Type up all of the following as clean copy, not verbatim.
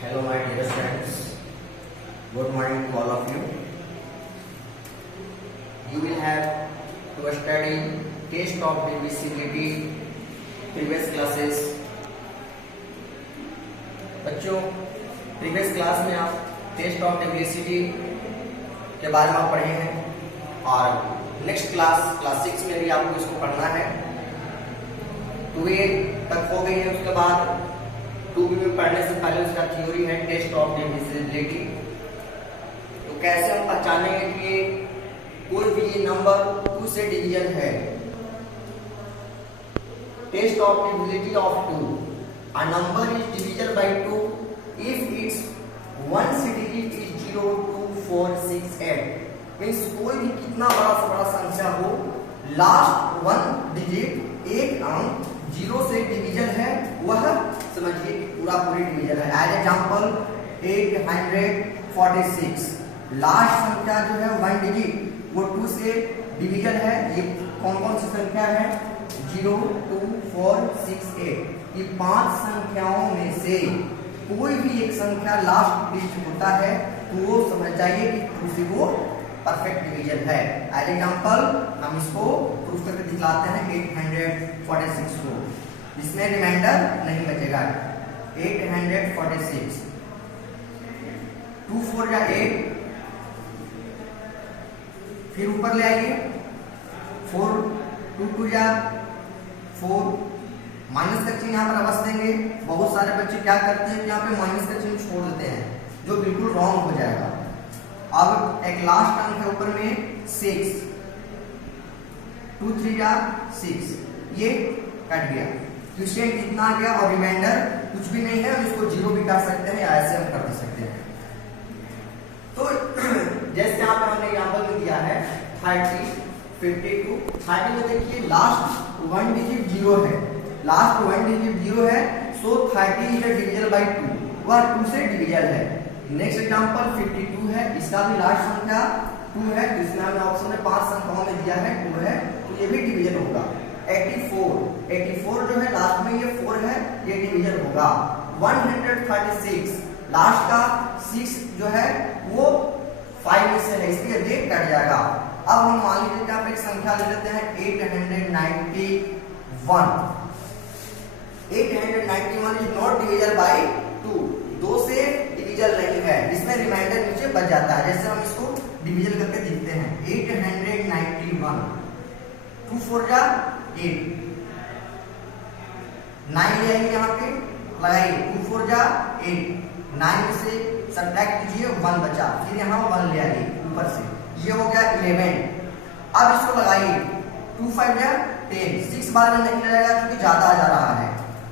Hello my dear friends, good morning to all of you. You will have to study test of divisibility previous classes. बच्चों previous class में आप test of डिविसिबिलिटी के बारे में पढ़े हैं और नेक्स्ट क्लास 6 में भी आपको इसको पढ़ना है। 2A तक हो गई है, उसके बाद 2B में पढ़ने से पहले उसका थ्योरी है टेस्ट ऑफ डिविजिबिलिटी। तो कैसे हम पहचानेंगे कि कोई भी नंबर 2 से डिवीजन है। Test of divisibility of 2, a number is divisible by 2 if its one digit is 0, 2, 4, 6, 8। Means कोई भी कितना बड़ा से बड़ा संख्या हो, लास्ट वन डिजिट एक अंक 0 से डिवीजन है, वह समझिए कि पूरी डिवीजन है। एज एग्जांपल 846, लास्ट संख्या जो है वन डिजिट वो 2 से डिवीजन है। ये कौन कौन सी संख्या है? 0, 2, 4, 6, 8। ये 5 संख्याओं में से कोई भी एक संख्या लास्ट डिजिट होता है तो वो समझ जाइए कि उसी को परफेक्ट डिवीजन है। एज एग्जांपल हम इसको प्रूफ करके दिखलाते हैं 846 को, इसमें रिमाइंडर नहीं बचेगा। 846 2 4 या 8, फिर ऊपर ले आइए 4 2 2 या 4, माइनस का चिन्ह यहाँ पर अवश्य देंगे। बहुत सारे बच्चे क्या करते हैं कि यहाँ पे माइनस का चिन्ह छोड़ देते हैं, जो बिल्कुल रॉन्ग हो जाएगा। अब एक लास्ट अंक है ऊपर में 6, 2 3 या 6, ये कट गया, क्वेश्चन कितना आ गया और रिमाइंडर कुछ भी नहीं है। हम इसको 0 भी कर सकते हैं या ऐसे हम कर सकते हैं। तो जैसे यहाँ पे हमने एग्जांपल में दिया है 30, 52, 30 में देखिए लास्ट वन डिजिट 0 है, लास्ट वन डिजिट 0 है, सो 30 इज डिविजिबल बाय 2, वह 2 से डिविजिबल है। नेक्स्ट एग्जांपल 52 है, इसका भी लास्ट संख्या 2 है, तो इसमें हमने ऑप्शन में 5 संख्याओं में दिया है 2 है, तो ये भी डिवीजन होगा। 84 जो है लास्ट में ये 4 है, ये डिवीजन होगा। 136 लास्ट का 6 जो है वो 5 में से है, इसलिए ये कट जाएगा। अब हम मान लीजिए कि आप एक संख्या ले लेते हैं 891 इज नॉट डिविजिबल बाय 2, 2 से डिविजिबल नहीं है, इसमें रिमाइंडर नीचे बच जाता है। जैसे हम इसको डिविजन करके देखते हैं 891, 2 4 या 8, 9 ले आइए, यहाँ पे लगाइए 2 4 या 8, 9 में से सब्ट्रैक्ट कीजिए 1 बचा, फिर यहाँ 1 ले आइए ऊपर से, ये हो गया 11। अब इसको लगाइए 2 5 या 10, 6 बार में नहीं लगाएगा क्योंकि ज्यादा आ जा रहा है,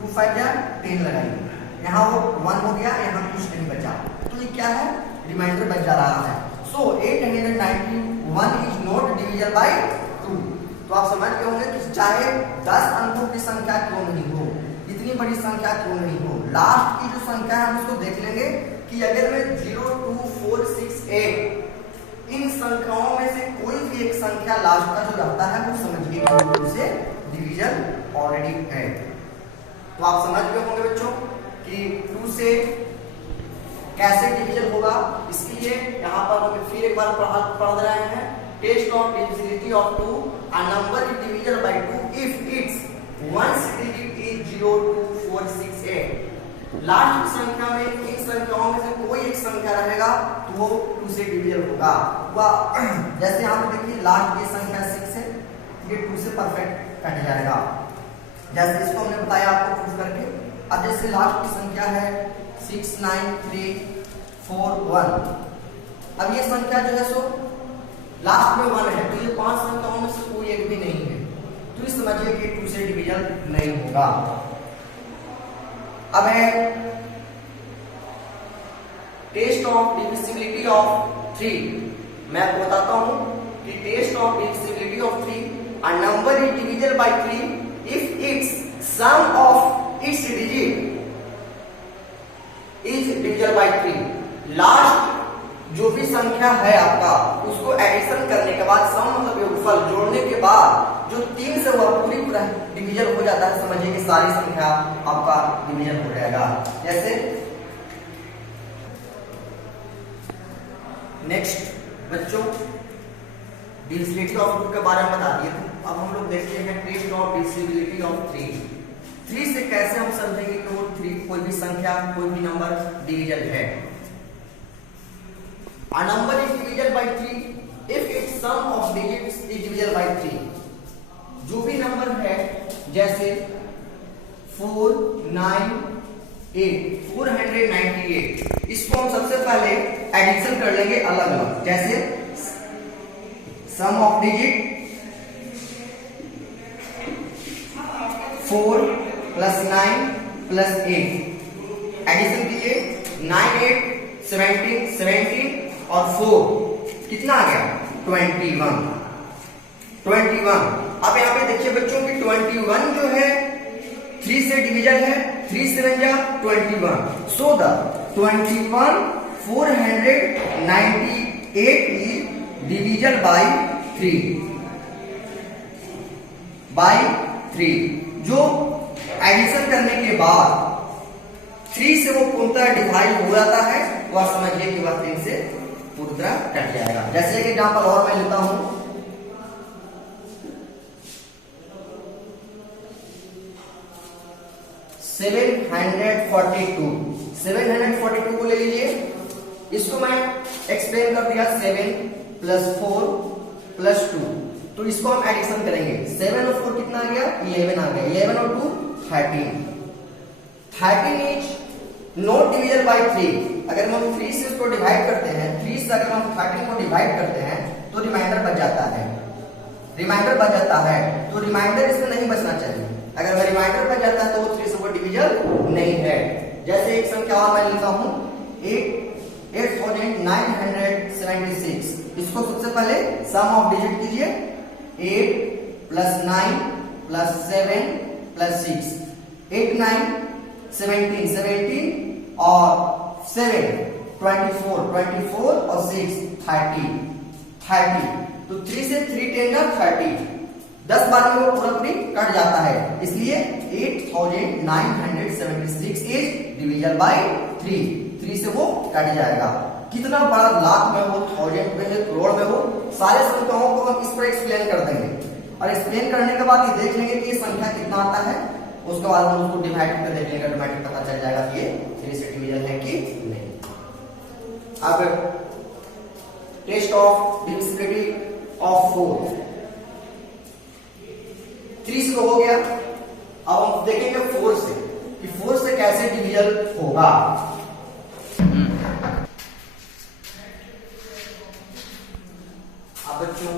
2 5 या 10 लगाइए, यहाँ वो 1 हो गया, यहाँ कुछ नहीं बचा, तो ये क्या है? रिमाइंडर बच जा रहा है। सो 891 इज नॉट डिविजिबल बाय 2। तो आप समझ गए होंगे कि चाहे 10 अंकों की संख्या क्यों नहीं हो, इतनी बड़ी संख्या क्यों नहीं हो, लास्ट की जो संख्या है हम उसको देख लेंगे कि अगर मैं 0 2 4 6 8 इन संख्याओं में से कोई भी एक संख्या लास्ट का जो रहता है वो समझिए कि 2 से डिवीजन ऑलरेडी है। तो आप समझ गए होंगे बच्चों कि 2 से कैसे डिवीजन होगा। इसके लिए यहाँ पर हम फिर एक बार पढ़ रहे हैं test of divisibility of 2, a number is divisible by 2 if its one digit is 0 2 4 6 8। Last की संख्या में इन संख्याओं में से कोई एक संख्या रहेगा तो वो 2 से डिविजिबल होगा। जैसे यहाँ पे देखिए लास्ट की संख्या 6 है, ये 2 से परफेक्ट कट जाएगा, जैसे इसको हमने बताया आपको प्रूफ करके। अब जैसे लास्ट की संख्या है 6 9 3 4 1, अब ये संख्या जो है सो लास्ट में 1 है, तो ये 5 संख्याओं में से कोई एक भी नहीं है, तो ये समझिए कि 2 से डिवीजन नहीं होगा। अब है टेस्ट ऑफ डिविजिबिलिटी ऑफ 3। मैं आपको बताता हूं कि test of divisibility of 3, a number is divisible by 3 if its sum of its digit is divisible by 3। Last जो भी संख्या है आपका उसको एडिशन करने के बाद, सम मतलब योगफल जोड़ने के बाद जो 3 से हुआ पूरा डिवीजन हो जाता है, समझिए कि सारी संख्या आपका डिवीजन हो जाएगा। जैसे नेक्स्ट बच्चों डिविजिबिलिटी ऑफ 2 के बारे में बता दिए थे। अब हम लोग देखते हैं टेस्ट ऑफ डिविजिबिलिटी ऑफ 3। 3 से कैसे हम समझेंगे कि वो 3 कोई भी संख्या कोई भी नंबर डिविजल है। A number is divisible by 3 if its sum of digits is divisible by 3। जो भी नंबर है जैसे 4, 9, 8, 498, इसको हम सबसे पहले एडिशन कर लेंगे अलग अलग। जैसे सम ऑफ डिजिट 4 + 9 + 8, एडिशन कीजिए 9, 8, 17, 17 और 4 कितना आ गया 21। 21 अब यहाँ पे देखिए बच्चों की 21 जो है 3 से डिविजन है, 3 से बन जा 21। So the 21 498 is divisible by 3 जो एडिशन करने के बाद 3 से वो पूर्णतः डिवाइड हो जाता है, वह समझिए कि वह 3 से पूरी तरह कट जाएगा। जैसे एक एग्जांपल और मैं लेता हूं 742 को ले लीजिए। इसको मैं एक्सप्लेन कर दिया 7 + 4 + 2, तो इसको हम एडिशन करेंगे। 7 और 4 कितना आ गया 11 आ गया, 11 और 2 13। 13 इज नॉट डिविजल बाय 3। अगर हम 3 से इसको डिवाइड करते हैं, 3 से अगर हम 13 को डिवाइड करते हैं तो रिमाइंडर बच जाता है, तो रिमाइंडर इसमें नहीं बचना चाहिए। अगर रिमाइंडर बच जाता है तो वो 3 से वो डिविजल नहीं है। जैसे एक संख्या और मैं लिखता हूं 8976, इसको सबसे पहले सम ऑफ डिजिट कीजिए 8 + 9 + 7 + 6, 8 9 17 17 और 7 24 और 6 30। तो 3 से 3 10 का 30, 10 बार में वो पूरा पूरी कट जाता है, इसलिए 8976 इज डिविजल बाय 3 से वो कट जाएगा। कितना बड़ा लाख में हो, थाउजेंड में हो, करोड़ में हो, सारे संख्याओं को हम इस पर एक्सप्लेन कर देंगे और एक्सप्लेन करने के बाद ये देख लेंगे कि ये संख्या कितना आता है। उसके बाद हम उसको डिवाइड कर देख लेंगे, ऑटोमेटिक पता चल जाएगा कि ये 3 से डिविजल है कि नहीं। अब टेस्ट ऑफ डिविजिबिलिटी ऑफ 4। 3 से हो गया, अब हम देखेंगे 4 से कि 4 से कैसे डिविजल होगा। अब बच्चों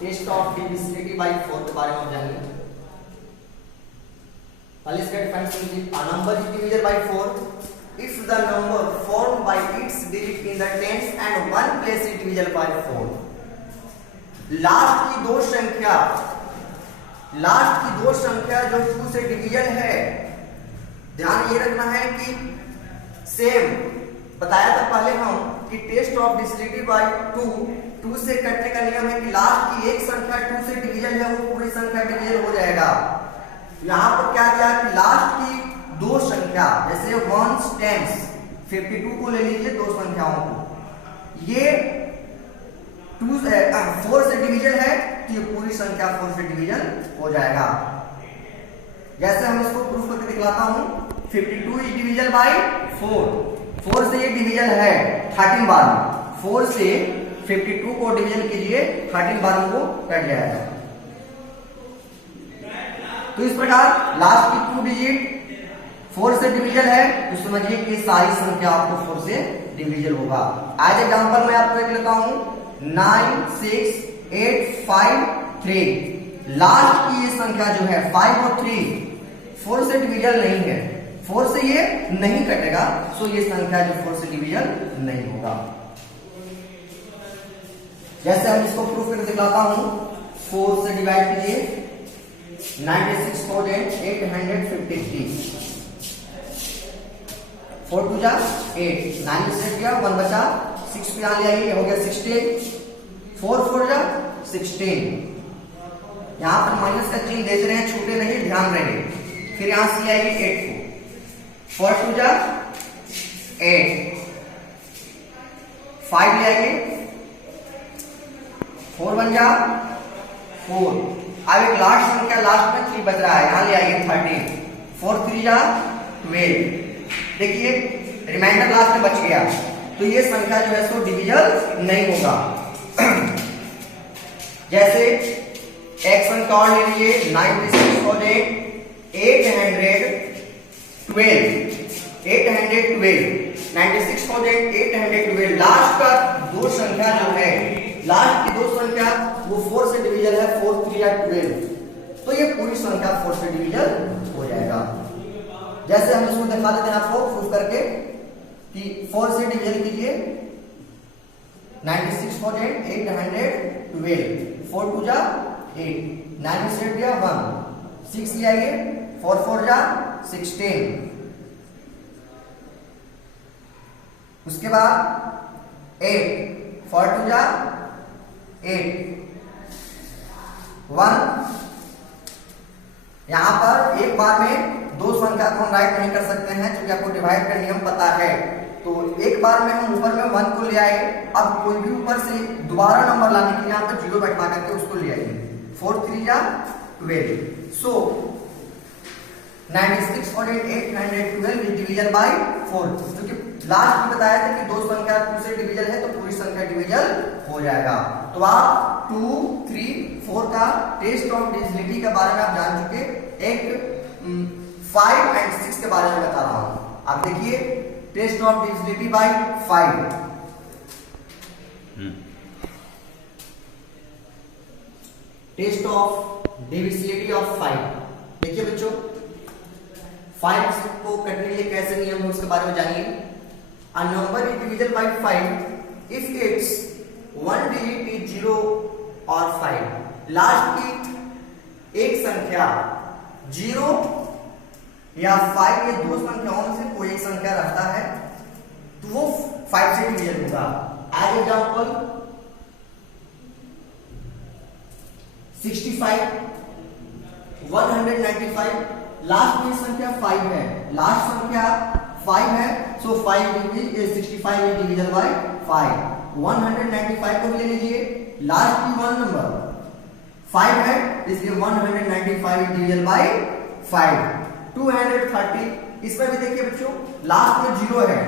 टेस्ट ऑफ डिविजिबिलिटी बाय 4 के बारे में जानेंगे। पहले इसका डिफाइन कीजिए। A number is divisible by 4 if the number formed by its digit in the tens and one place is divisible by 4। Last की दो संख्या जो 2 से डिविजन है, ध्यान ये रखना है कि सेम बताया था पहले हम कि टेस्ट ऑफ डिविजिबिलिटी बाय 2 से कटने का नियम है कि लास्ट की एक संख्या 2 से डिविजन है, वो पूरी संख्या डिविजन हो जाएगा। यहां पर क्या दिया कि लास्ट की दो संख्या, जैसे 1s 10s 52 को ले लीजिए, दो संख्याओं को, ये 4 से डिविजन है तो ये पूरी संख्या 4 से डिविजन हो जाएगा। जैसे हम इसको प्रूफ करके दिखलाता हूं 52 इज डिविजन बाय 4 से ये डिविजन है 13 बार में, 4 से 52 को डिविजन कीजिए 13 बार में वो कट जाएगा। तो इस प्रकार लास्ट की 2 डिजिट 4 से डिविजन है, तो समझिए कि सारी संख्या आपको 4 से डिविजन होगा। आज एग्जांपल मैं आपको एक लेता हूं 9 6 8 5 3। लास्ट की ये संख्या जो है 5 और 3 4 से डिविजन नहीं है, 4 से ये नहीं कटेगा, सो ये संख्या जो 4 से डिविजन नहीं होगा। जैसे हम इसको प्रूफ करके दिखाता हूं, 4 से डिवाइड कीजिए 96,853, 4 2 जा 8, 9 से किया 1 बचा, 6 पे यहां ले आइए, हो गया 16, 4 4 जा 16। यहां पर माइनस का चिन्ह देख रहे हैं, छूटे नहीं, ध्यान रहे। फिर यहां से आएगी 8 4 2 जा 8, 5 ले आइए, 4 बन जा 4। अब एक लास्ट संख्या, लास्ट में 3 बच रहा है, यहां ले आइए 13, 4 3 जा 12। देखिए रिमाइंडर लास्ट में बच गया, तो ये संख्या जो है सो डिविजल नहीं होगा। जैसे एक संख्या और ले लीजिए 96,812 लास्ट का दो संख्या जो है, लास्ट की दो संख्या वो 4 से डिविजल है, 4 3 या 12, तो ये पूरी संख्या 4 से डिविजल हो जाएगा। जैसे हम इसको दिखा देते हैं आपको प्रूफ करके कि 4 से डिविजन कीजिए 96,812, 4 2 जा 8, 9 से दिया 1, 6 ले आइए, 4 4 जा 16। उसके बाद 8, 4 2 जा 8, 1। यहां पर एक बार में दो संख्या को हम राइट नहीं कर सकते हैं, क्योंकि आपको डिवाइड का नियम पता है। तो एक बार में हम ऊपर में 1 को ले आए, अब कोई भी ऊपर से दोबारा नंबर लाने के लिए यहाँ पर 0 बैठा करके उसको ले आइए, 4 3 जा 12। सो 96,812 इज डिवीजन बाय 4, क्योंकि लास्ट में बताया था कि दो संख्या 2 से डिवीजन है तो पूरी संख्या डिवीजन हो जाएगा। तो आप 2 3 4 का टेस्ट ऑफ डिविजिबिलिटी के बारे में आप जान चुके। एक 5 एंड 6 के बारे में बता रहा हूं, आप देखिए test of divisibility by 5। Test of divisibility of 5। देखिए बच्चों 5 को करने के लिए कैसे नियम है उसके बारे में जानिए। A number is divisible by 5 if it's 1 digit is 0 और 5। लास्ट की एक संख्या 0 या 5 ये दो संख्याओं में से कोई एक संख्या रखता है तो वो 5 से डिविजन होगा। एज एग्जांपल 65, 195, लास्ट में संख्या 5 है, लास्ट संख्या 5 है, सो 5 will be 65 is divisible by 5। 195 को भी ले लीजिए, लास्ट की 1 नंबर 5 है, इसलिए 195 is divisible by 5। 230, इसमें भी देखिए बच्चों लास्ट में 0 है।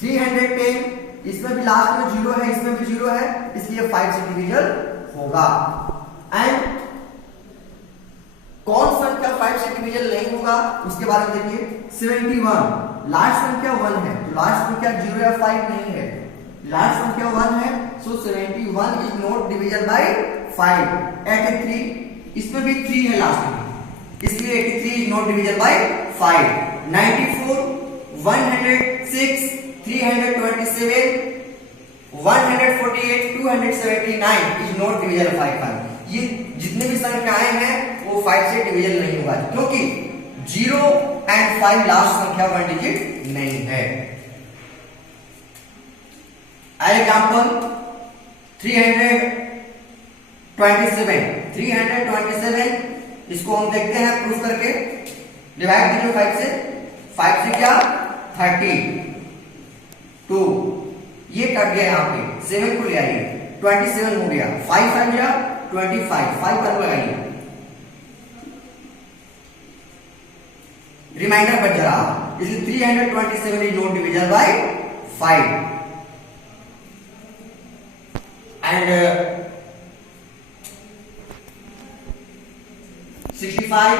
310, इसमें भी लास्ट में 0 है, इसमें भी 0 है, इसलिए 5 से डिविजन होगा। एंड कौन संख्या 5 से डिविजन नहीं होगा उसके बारे में देखिए। 71, लास्ट संख्या 1 है, तो लास्ट संख्या 0 या 5 नहीं है, लास्ट संख्या 1 है, सो 71 इज नॉट डिविजन बाय 5। 83, इसमें भी 3 है लास्ट में, इसलिए 83 is not division bye 5। 94, 106, 327, 148, 279 is not division bye 5। ये जितने भी संख्याएं हैं वो 5 से डिवीजन नहीं होगा, क्योंकि 0 एंड 5 लास्ट संख्या 1 डिजिट नहीं है। एग्जांपल 327, इसको हम देखते हैं प्रूफ करके। डिवाइड कीजिए 5 से, 5 से क्या 32, ये कट गया यहाँ पे, 7 को ले आइए, 27 हो गया, 5 5 जा 25, 5 पर लगाइए, रिमाइंडर बच रहा, इसलिए 327 is not divisible by 5। And 65,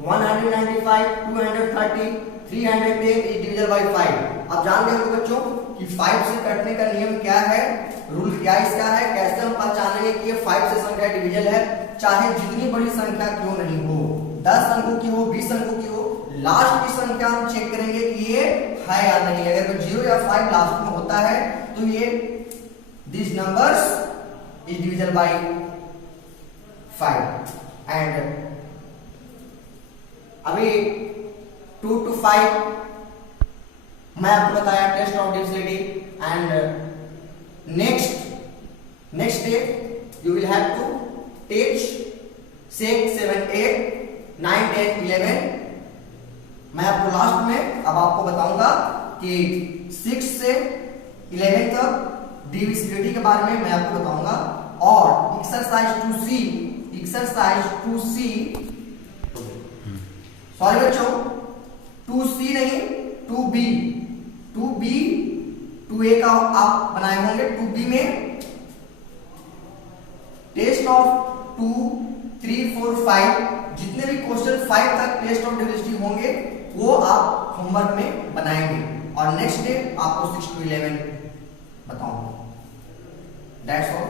195, 230, 310 is divisible by 5। अब जान गए हो बच्चों कि 5 से कटने का नियम क्या है, रूल क्या इसका है, कैसे हम पहचानेंगे कि ये 5 से संख्या डिविजन है। चाहे जितनी बड़ी संख्या क्यों नहीं हो, 10 अंकों की हो, 20 अंकों की हो, लास्ट की संख्या हम चेक करेंगे कि ये है या नहीं। अगर 0 या 5 लास्ट में होता है तो ये this numbers is divisible by 5। And अभी 2 to 5 मैं आपको बताया test of divisibility. And next day you will have to teach 6 7 8 9 10 11। मैं आपको लास्ट में अब आपको बताऊंगा कि 6 से 11 तक डिविजिबिलिटी के बारे में मैं आपको बताऊंगा। और एक्सरसाइज 2C सॉरी बच्चों 2C नहीं 2B 2A का आप बनाए होंगे। 2B में टेस्ट ऑफ 2, 3, 4, 5 जितने भी क्वेश्चन 5 तक टेस्ट ऑफ डिविजिबिलिटी होंगे वो आप होमवर्क में बनाएंगे और नेक्स्ट डे आपको 6 to 11 बताऊंगा। That's all.